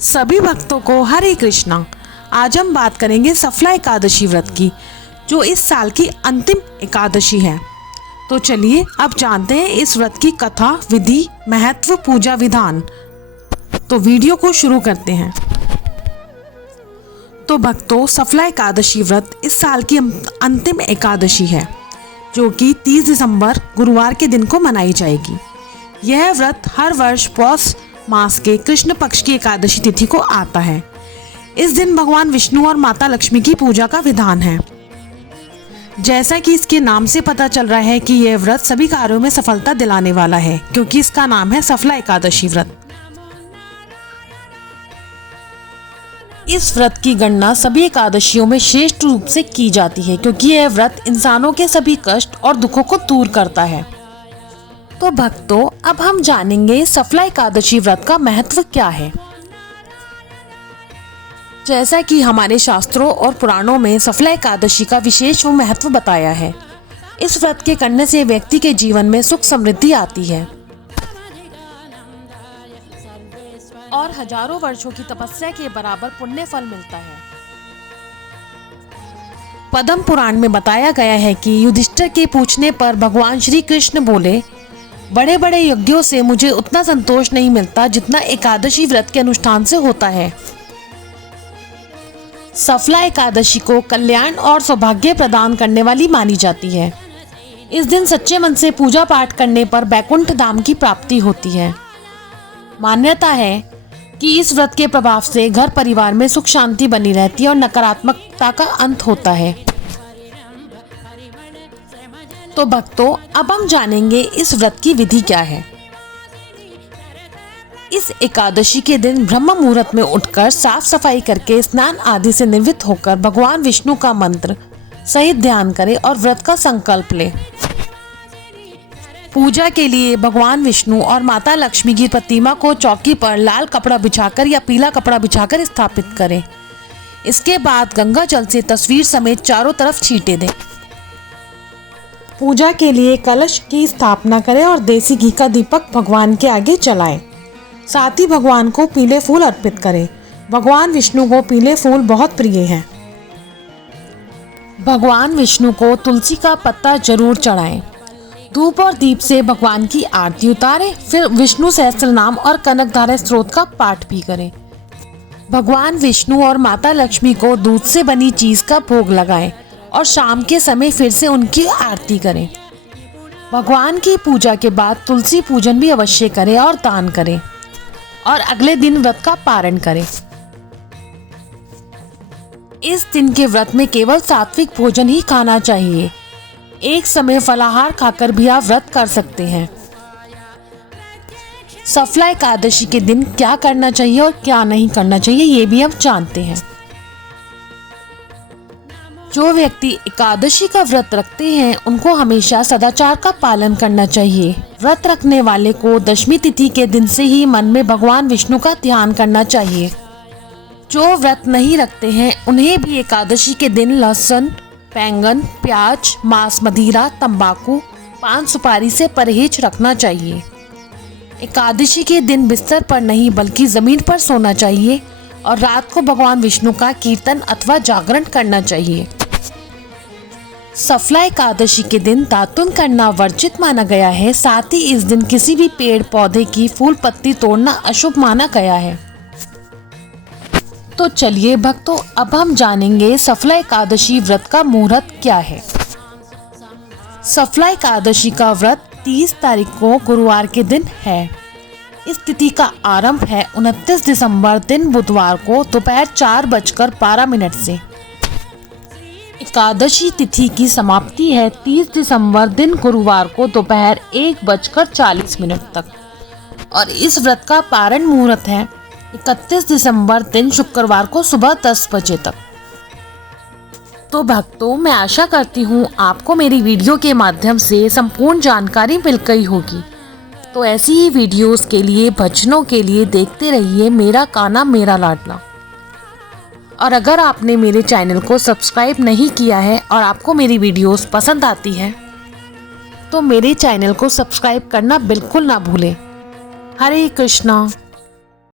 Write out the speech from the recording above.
सभी भक्तों को हरे कृष्णा। आज हम बात करेंगे सफला एकादशी व्रत की, जो इस साल की अंतिम एकादशी है। तो चलिए अब जानते हैं इस व्रत की कथा, विधि, महत्व, पूजा विधान। तो वीडियो को शुरू करते हैं। तो भक्तों, सफला एकादशी व्रत इस साल की अंतिम एकादशी है, जो कि 30 दिसंबर गुरुवार के दिन को मनाई जाएगी। यह व्रत हर वर्ष पौष मास के कृष्ण पक्ष की एकादशी तिथि को आता है। इस दिन भगवान विष्णु और माता लक्ष्मी की पूजा का विधान है। जैसा कि इसके नाम से पता चल रहा है कि यह व्रत सभी कार्यों में सफलता दिलाने वाला है, क्योंकि इसका नाम है सफला एकादशी व्रत। इस व्रत की गणना सभी एकादशियों में श्रेष्ठ रूप से की जाती है, क्योंकि यह व्रत इंसानों के सभी कष्ट और दुखों को दूर करता है। तो भक्तों, अब हम जानेंगे सफला एकादशी व्रत का महत्व क्या है। जैसा कि हमारे शास्त्रों और पुराणों में सफला एकादशी का विशेष महत्व बताया है। इस व्रत के करने से व्यक्ति के जीवन में सुख समृद्धि आती है और हजारों वर्षों की तपस्या के बराबर पुण्य फल मिलता है। पद्म पुराण में बताया गया है कि युधिष्ठिर के पूछने पर भगवान श्री कृष्ण बोले, बड़े बड़े यज्ञों से मुझे उतना संतोष नहीं मिलता जितना एकादशी व्रत के अनुष्ठान से होता है। सफला एकादशी को कल्याण और सौभाग्य प्रदान करने वाली मानी जाती है। इस दिन सच्चे मन से पूजा पाठ करने पर बैकुंठ धाम की प्राप्ति होती है। मान्यता है कि इस व्रत के प्रभाव से घर परिवार में सुख शांति बनी रहती है और नकारात्मकता का अंत होता है। तो भक्तों, अब हम जानेंगे इस व्रत की विधि क्या है। इस एकादशी के दिन ब्रह्म मुहूर्त में उठकर साफ सफाई करके स्नान आदि से निवृत्त होकर भगवान विष्णु का मंत्र सहित ध्यान करें और व्रत का संकल्प लें। पूजा के लिए भगवान विष्णु और माता लक्ष्मी की प्रतिमा को चौकी पर लाल कपड़ा बिछाकर या पीला कपड़ा बिछाकर स्थापित करें। इसके बाद गंगा जल से तस्वीर समेत चारों तरफ छींटे दें। पूजा के लिए कलश की स्थापना करें और देसी घी का दीपक भगवान के आगे जलाएं। साथ ही भगवान को पीले फूल अर्पित करें। भगवान विष्णु को पीले फूल बहुत प्रिय हैं। भगवान विष्णु को तुलसी का पत्ता जरूर चढ़ाएं। धूप और दीप से भगवान की आरती उतारें। फिर विष्णु सहस्त्रनाम और कनकधारा स्तोत्र का पाठ भी करें। भगवान विष्णु और माता लक्ष्मी को दूध से बनी चीज का भोग लगाएं और शाम के समय फिर से उनकी आरती करें। भगवान की पूजा के बाद तुलसी पूजन भी अवश्य करें और दान करें और अगले दिन व्रत का पारण करें। इस दिन के व्रत में केवल सात्विक भोजन ही खाना चाहिए। एक समय फलाहार खाकर भी आप व्रत कर सकते हैं। सफला एकादशी के दिन क्या करना चाहिए और क्या नहीं करना चाहिए, ये भी हम जानते हैं। जो व्यक्ति एकादशी का व्रत रखते हैं उनको हमेशा सदाचार का पालन करना चाहिए। व्रत रखने वाले को दशमी तिथि के दिन से ही मन में भगवान विष्णु का ध्यान करना चाहिए। जो व्रत नहीं रखते हैं उन्हें भी एकादशी के दिन लहसुन, बैंगन, प्याज, मांस, मदिरा, तंबाकू, पान सुपारी से परहेज रखना चाहिए। एकादशी के दिन बिस्तर पर नहीं बल्कि जमीन पर सोना चाहिए और रात को भगवान विष्णु का कीर्तन अथवा जागरण करना चाहिए। सफला एकादशी के दिन दातुन करना वर्जित माना गया है। साथ ही इस दिन किसी भी पेड़ पौधे की फूल पत्ती तोड़ना अशुभ माना गया है। तो चलिए भक्तों, अब हम जानेंगे सफला एकादशी व्रत का मुहूर्त क्या है। सफला एकादशी का व्रत 30 तारीख को गुरुवार के दिन है। इस तिथि का आरंभ है 29 दिसंबर दिन बुधवार को दोपहर 4:12 से। एकादशी तिथि की समाप्ति है 30 दिसंबर दिन गुरुवार को दोपहर 1:40 तक और इस व्रत का पारण मुहूर्त है 31 दिसंबर दिन शुक्रवार को सुबह 10 बजे तक। तो भक्तों, मैं आशा करती हूँ आपको मेरी वीडियो के माध्यम से संपूर्ण जानकारी मिल गई होगी। तो ऐसी ही वीडियोस के लिए, भजनों के लिए देखते रहिए मेरा कान्हा मेरा लाडला। और अगर आपने मेरे चैनल को सब्सक्राइब नहीं किया है और आपको मेरी वीडियोस पसंद आती है तो मेरे चैनल को सब्सक्राइब करना बिल्कुल ना भूलें। हरे कृष्णा।